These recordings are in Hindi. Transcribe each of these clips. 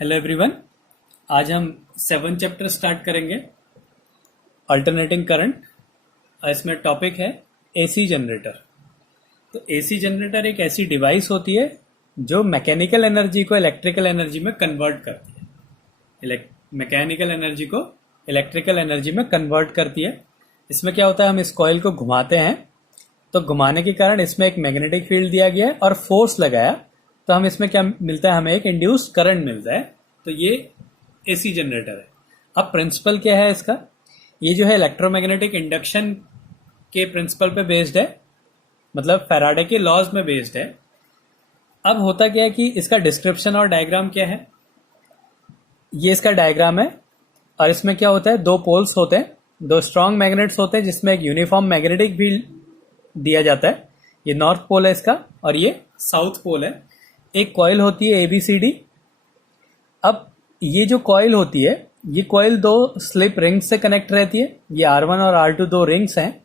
Hello everyone. आज हम 7 चैप्टर स्टार्ट करेंगे अल्टरनेटिंग करंट। इसमें टॉपिक है एसी जनरेटर। तो एसी जनरेटर एक ऐसी डिवाइस होती है जो मैकेनिकल एनर्जी को इलेक्ट्रिकल एनर्जी में कन्वर्ट करती है। मैकेनिकल एनर्जी को इलेक्ट्रिकल एनर्जी में कन्वर्ट करती है। इसमें क्या होता है, हम इस कॉइल को घुमाते हैं तो घुमाने के कारण इसमें एक मैग्नेटिक फील्ड दिया गया है और फोर्स लगाया तो हम इसमें क्या मिलता है, हमें एक इंड्यूस्ड करंट मिलता है। तो ये एसी जनरेटर है। अब प्रिंसिपल क्या है इसका, ये जो है इलेक्ट्रोमैग्नेटिक इंडक्शन के प्रिंसिपल पे बेस्ड है, मतलब फैराडे के लॉज में बेस्ड है। अब होता क्या है कि इसका डिस्क्रिप्शन और डायग्राम क्या है, ये इसका डायग्राम है। और इसमें क्या होता है, दो पोल्स होते हैं, दो स्ट्रॉन्ग मैग्नेट्स होते हैं जिसमें एक यूनिफॉर्म मैग्नेटिक फील्ड दिया जाता है। ये नॉर्थ पोल है इसका और ये साउथ पोल है। एक कॉइल होती है ABCD। अब ये जो कॉइल होती है, ये कॉइल दो स्लिप रिंग्स से कनेक्ट रहती है। ये R1 और R2 दो रिंग्स हैं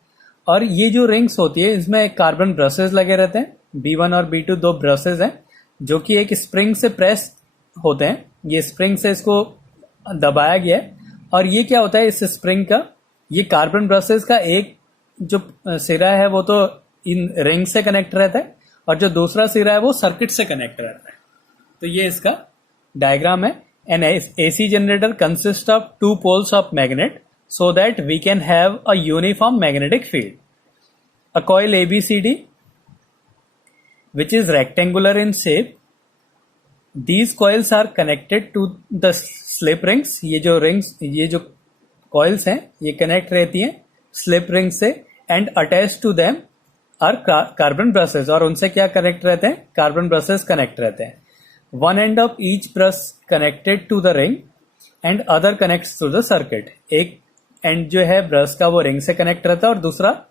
और ये जो रिंग्स होती है इसमें कार्बन ब्रशेस लगे रहते हैं। B1 और B2 दो ब्रशेस हैं जो कि एक स्प्रिंग से प्रेस होते हैं। ये स्प्रिंग से इसको दबाया गया है और ये क्या होता है, इस स्प्रिंग का, ये कार्बन ब्रशेस का एक जो सिरा है वो तो इन रिंग से कनेक्ट रहता है और जो दूसरा सिरा है वो सर्किट से कनेक्ट रहता है। तो ये इसका डायग्राम है। An AC generator consists of two poles of magnet so that we can have a uniform magnetic field. A coil ABCD which is rectangular in shape. These coils are connected to the slip rings. ये जो coils हैं ये connect रहती हैं slip rings से and attached to them are carbon brushes। और उनसे क्या connect रहते हैं, carbon brushes connect रहते हैं। One end of each brush connected to the ring and other connects to the circuit। एक एंड जो है ब्रश का वो रिंग से कनेक्ट रहता है और दूसरा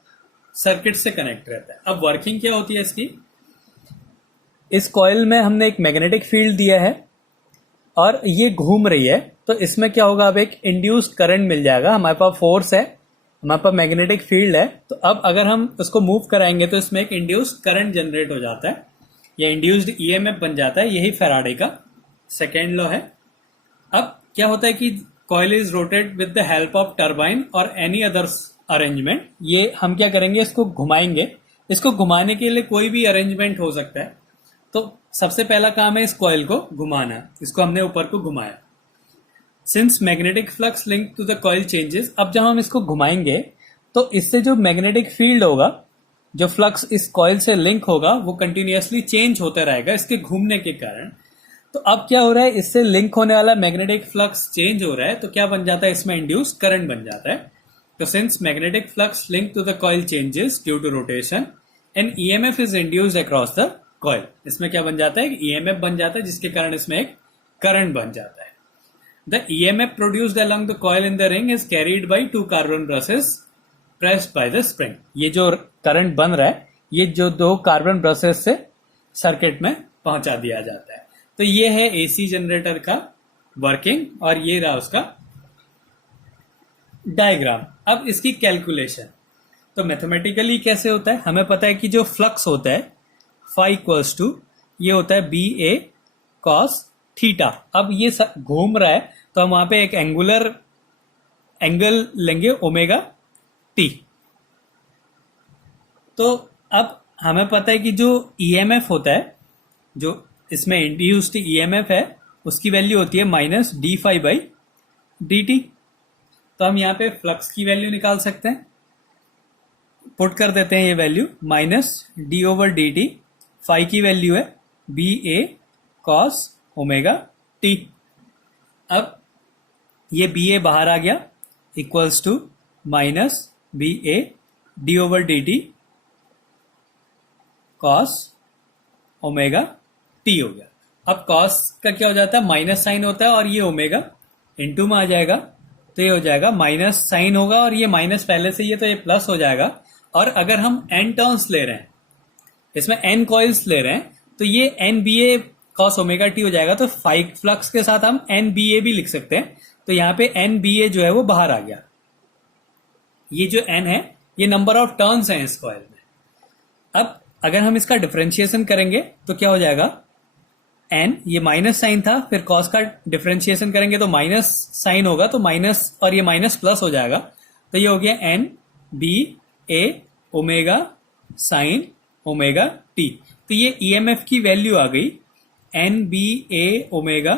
सर्किट से कनेक्ट रहता है। अब वर्किंग क्या होती है इसकी, इस कॉइल में हमने एक मैग्नेटिक फील्ड दिया है और ये घूम रही है तो इसमें क्या होगा, अब एक इंड्यूस्ड करंट मिल जाएगा। हमारे पास फोर्स है, हमारे पास मैग्नेटिक फील्ड है, तो अब अगर हम उसको मूव कराएंगे तो इसमें एक इंड्यूस्ड करंट जनरेट हो जाता है, या इंड्यूस्ड EMF बन जाता है। यही फैराडे का सेकेंड लॉ है। अब क्या होता है कि coil is rotate with the help of turbine और एनी अदर अरेंजमेंट। ये हम क्या करेंगे, इसको घुमाएंगे। इसको घुमाने के लिए कोई भी अरेंजमेंट हो सकता है। तो सबसे पहला काम है इस कॉइल को घुमाना। इसको हमने ऊपर को घुमाया। Since magnetic flux link to the coil changes, अब जब हम इसको घुमाएंगे तो इससे जो मैग्नेटिक फील्ड होगा, जो फ्लक्स इस कॉइल से लिंक होगा, वो कंटिन्यूअसली चेंज होता रहेगा इसके घूमने के कारण। तो अब क्या हो रहा है, इससे लिंक होने वाला मैग्नेटिक फ्लक्स चेंज हो रहा है तो क्या बन जाता है, इसमें इंड्यूस करंट बन जाता है। तो since magnetic flux link to the coil changes due to rotation and EMF is induced across the coil, इसमें क्या बन जाता है, EMF बन जाता है जिसके कारण इसमें एक करंट बन जाता है। The EMF produced along the coil in the ring is carried by 2 carbon brushes pressed by the spring. ये जो करंट बन रहा है ये जो 2 कार्बन ब्रशेस से सर्किट में पहुंचा दिया जाता है। तो ये है AC जनरेटर का वर्किंग और ये रहा उसका डायग्राम। अब इसकी कैलकुलेशन तो मैथमेटिकली कैसे होता है, हमें पता है कि जो फ्लक्स होता है फाई इक्वल्स टू ये होता है BA cos थीटा। अब ये घूम रहा है तो हम वहां पे एक एंगल लेंगे ओमेगा T। तो अब हमें पता है कि जो EMF होता है, जो इसमें इंड्यूस्ड EMF है, उसकी वैल्यू होती है -d∅/dt। तो हम यहाँ पे फ्लक्स की वैल्यू निकाल सकते हैं, पुट कर देते हैं ये वैल्यू -d/dt। फाई की वैल्यू है BA cos ओमेगा T। अब ये BA बाहर आ गया equals to -BA d/dt cos omega T हो गया। अब cos का क्या हो जाता है, माइनस साइन होता है और ये ओमेगा इनटू में आ जाएगा तो ये हो जाएगा माइनस साइन होगा और ये माइनस पहले से ये तो ये प्लस हो जाएगा। और अगर हम n टर्न्स ले रहे हैं, इसमें n कॉइल्स ले रहे हैं, तो ये NBA cos ओमेगा T हो जाएगा। तो फाई फ्लक्स के साथ हम NBA भी लिख सकते हैं। तो यहाँ पे NBA जो है वो बाहर आ गया। ये जो n है ये नंबर ऑफ टर्न्स हैं इस कॉइल में। अब अगर हम इसका डिफरेंशिएशन करेंगे तो क्या हो जाएगा, एन, ये माइनस साइन था, फिर कॉस का डिफरेंशिएशन करेंगे तो माइनस साइन होगा, तो माइनस और ये माइनस प्लस हो जाएगा, तो ये हो गया एन बी ए ओमेगा साइन ओमेगा टी। तो ये ईएमएफ की वैल्यू आ गई एन बी ए ओमेगा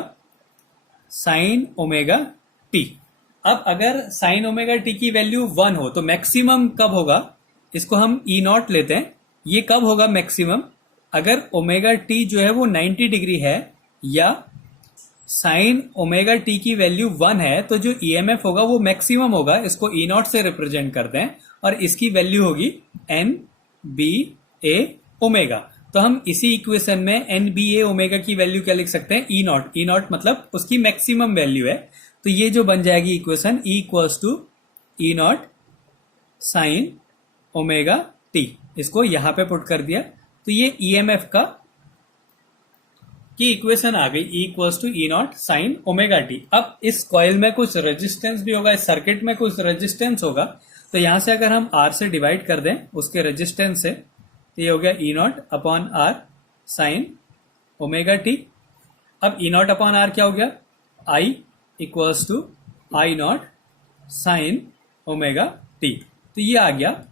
साइन ओमेगा टी। अब अगर साइन ओमेगा टी की वैल्यू 1 हो तो मैक्सिमम कब होगा, इसको हम ई नॉट लेते हैं, ये कब होगा मैक्सिमम, अगर ओमेगा टी जो है वो 90 डिग्री है या साइन ओमेगा टी की वैल्यू 1 है, तो जो ईएमएफ होगा वो मैक्सिमम होगा, इसको ई नॉट से रिप्रेजेंट करते हैं और इसकी वैल्यू होगी एन बी ए ओमेगा। तो हम इसी इक्वेशन में एन बी ए ओमेगा की वैल्यू क्या लिख सकते हैं, ई नॉट। ई नॉट मतलब उसकी मैक्सिमम वैल्यू है, तो ये जो बन जाएगी equation E equals to E naught sine omega T, इसको यहां पे पुट कर दिया, तो ये ईएमएफ का की इक्वेशन आ गई, E equals to E naught sine omega T. अब इस कॉइल में कुछ रेजिस्टेंस भी होगा, इस सर्किट में कुछ रेजिस्टेंस होगा, तो यहां से अगर हम आर से डिवाइड कर दें उसके रेजिस्टेंस से, तो ये हो गया E naught upon R sine omega T. अब ई नॉट अपॉन आर क्या हो गया, I equals to I naught sine omega T. तो ये आ गया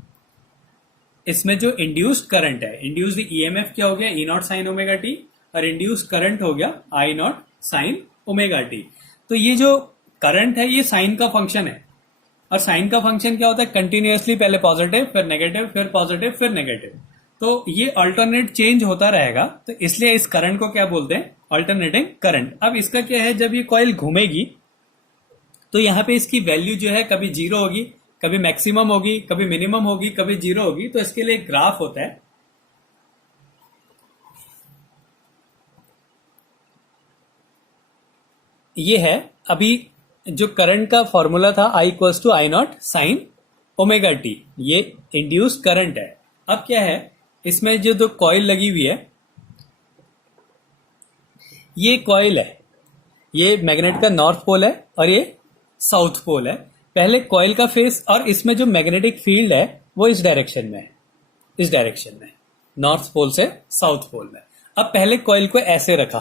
इसमें जो इंड्यूस्ड करंट है, इंड्यूस्ड ईएमएफ क्या हो गया, E naught sine omega t, और इंड्यूस्ड करंट हो गया I naught sine omega T. तो ये जो करंट है ये साइन का फंक्शन है, और साइन का फंक्शन क्या होता है, कंटिन्यूअसली पहले पॉजिटिव फिर नेगेटिव फिर पॉजिटिव फिर नेगेटिव, तो ये अल्टरनेट चेंज होता रहेगा, तो इसलिए इस करंट को क्या बोलते हैं, अल्टरनेटिंग करंट। अब इसका क्या है, जब ये कॉइल घूमेगी तो यहां पे इसकी वैल्यू जो है कभी जीरो होगी, कभी मैक्सिमम होगी, कभी मिनिमम होगी, कभी जीरो होगी, तो इसके लिए एक ग्राफ होता है, ये है अभी जो करंट का फॉर्मूला था, I equals to I naught sine omega t, ये इंड्यूस्ड करंट है। अब क्या है, इसमें जो दो कॉइल लगी हुई है, ये कॉइल है, ये मैग्नेट का नॉर्थ पोल है और ये साउथ पोल है। पहले कॉइल का फेस, और इसमें जो मैग्नेटिक फील्ड है वो इस डायरेक्शन में है, इस डायरेक्शन में, नॉर्थ पोल से साउथ पोल में। अब पहले कॉइल को ऐसे रखा,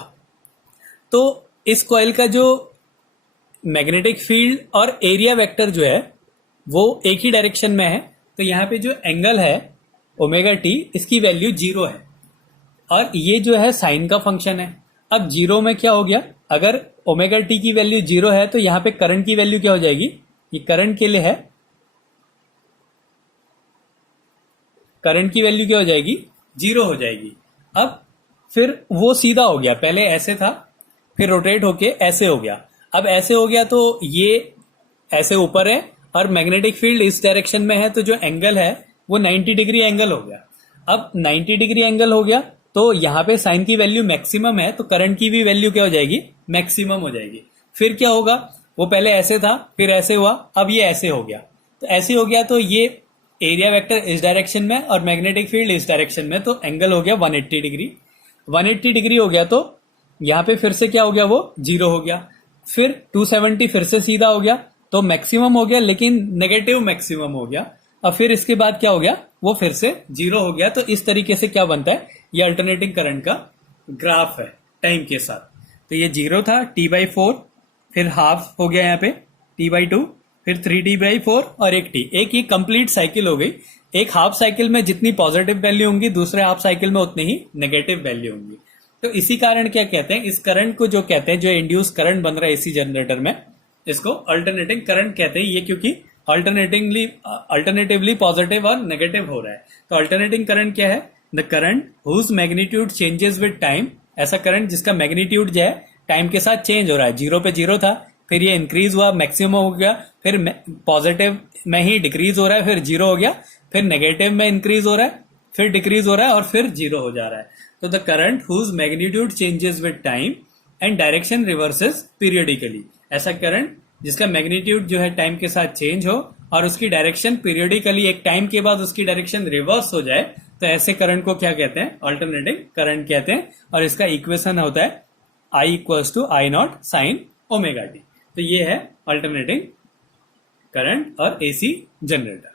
तो इस कॉइल का जो मैग्नेटिक फील्ड और एरिया वेक्टर जो है वो एक ही डायरेक्शन में है, तो यहां पे जो एंगल है ओमेगा टी, इसकी वैल्यू जीरो है, और ये जो है साइन का फंक्शन है। अब जीरो में क्या हो गया, अगर ओमेगा टी की वैल्यू जीरो है तो यहां पे करंट की वैल्यू क्या हो जाएगी, ये करंट के लिए है, करंट की वैल्यू क्या हो जाएगी, जीरो हो जाएगी। अब फिर वो सीधा हो गया, पहले ऐसे था फिर रोटेट होके ऐसे हो गया, अब ऐसे हो गया तो ये ऐसे ऊपर है और मैग्नेटिक फील्ड इस डायरेक्शन में है, तो जो एंगल है वो 90 डिग्री एंगल हो गया। अब 90 डिग्री एंगल हो गया तो यहां पे साइन की वैल्यू मैक्सिमम है, तो करंट की भी वैल्यू क्या हो जाएगी, मैक्सिमम हो जाएगी। फिर क्या होगा, वो पहले ऐसे था फिर ऐसे हुआ, अब ये ऐसे हो गया, तो ऐसे हो गया तो ये एरिया वेक्टर इस डायरेक्शन में और मैग्नेटिक फील्ड इस डायरेक्शन में, तो एंगल हो गया 180 डिग्री। 180 डिग्री हो गया तो यहां पे फिर से क्या हो गया, वो जीरो हो गया, फिर 270 फिर से सीधा हो गया, तो मैक्सिमम हो गया लेकिन नेगेटिव मैक्सिमम हो गया, और फिर इसके बाद क्या हो गया, वो फिर से जीरो हो गया। तो इस तरीके से क्या बनता है, ये अल्टरनेटिंग करंट का ग्राफ है टाइम के साथ। तो ये जीरो था, t/4, फिर हाफ हो गया यहाँ पे t/2, फिर 3t/4 और एक t, एक ही कंप्लीट साइकिल हो गई। एक हाफ साइकिल में जितनी पॉजिटिव वैल्यू होंगी दूसरे हाफ साइकिल में उतनी ही नेगेटिव वैल्यू होंगी। तो इसी कारण क्या कहते हैं, इस करंट को जो कहते हैं, जो इंड्यूस करंट बन रहा है एसी जनरेटर में, इसको अल्टरनेटिंग करंट कहते हैं। ये क्योंकि अल्टरनेटिवली पॉजिटिव और नेगेटिव हो रहा है। तो अल्टरनेटिंग करंट क्या है, the current whose magnitude changes with time, ऐसा करंट जिसका मैग्नीट्यूड जो है टाइम के साथ चेंज हो रहा है। जीरो पे जीरो था, फिर ये इंक्रीज हुआ, मैक्सिमम हो गया, फिर पॉजिटिव में ही डिक्रीज हो रहा है, फिर जीरो हो गया, फिर नेगेटिव में इंक्रीज हो रहा है, फिर डिक्रीज हो रहा है और फिर जीरो हो जा रहा है। तो the current whose magnitude changes with time and direction reverses periodically, ऐसा करंट जिसका मैग्नीट्यूड जो है टाइम के साथ चेंज हो और उसकी डायरेक्शन पीरियडिकली एक टाइम के बाद उसकी डायरेक्शन रिवर्स हो जाए, तो ऐसे करंट को क्या कहते हैं, अल्टरनेटिंग करंट कहते हैं। और इसका इक्वेशन होता है I equals to I naught sine omega T. तो ये है अल्टरनेटिंग करंट और एसी जनरेटर।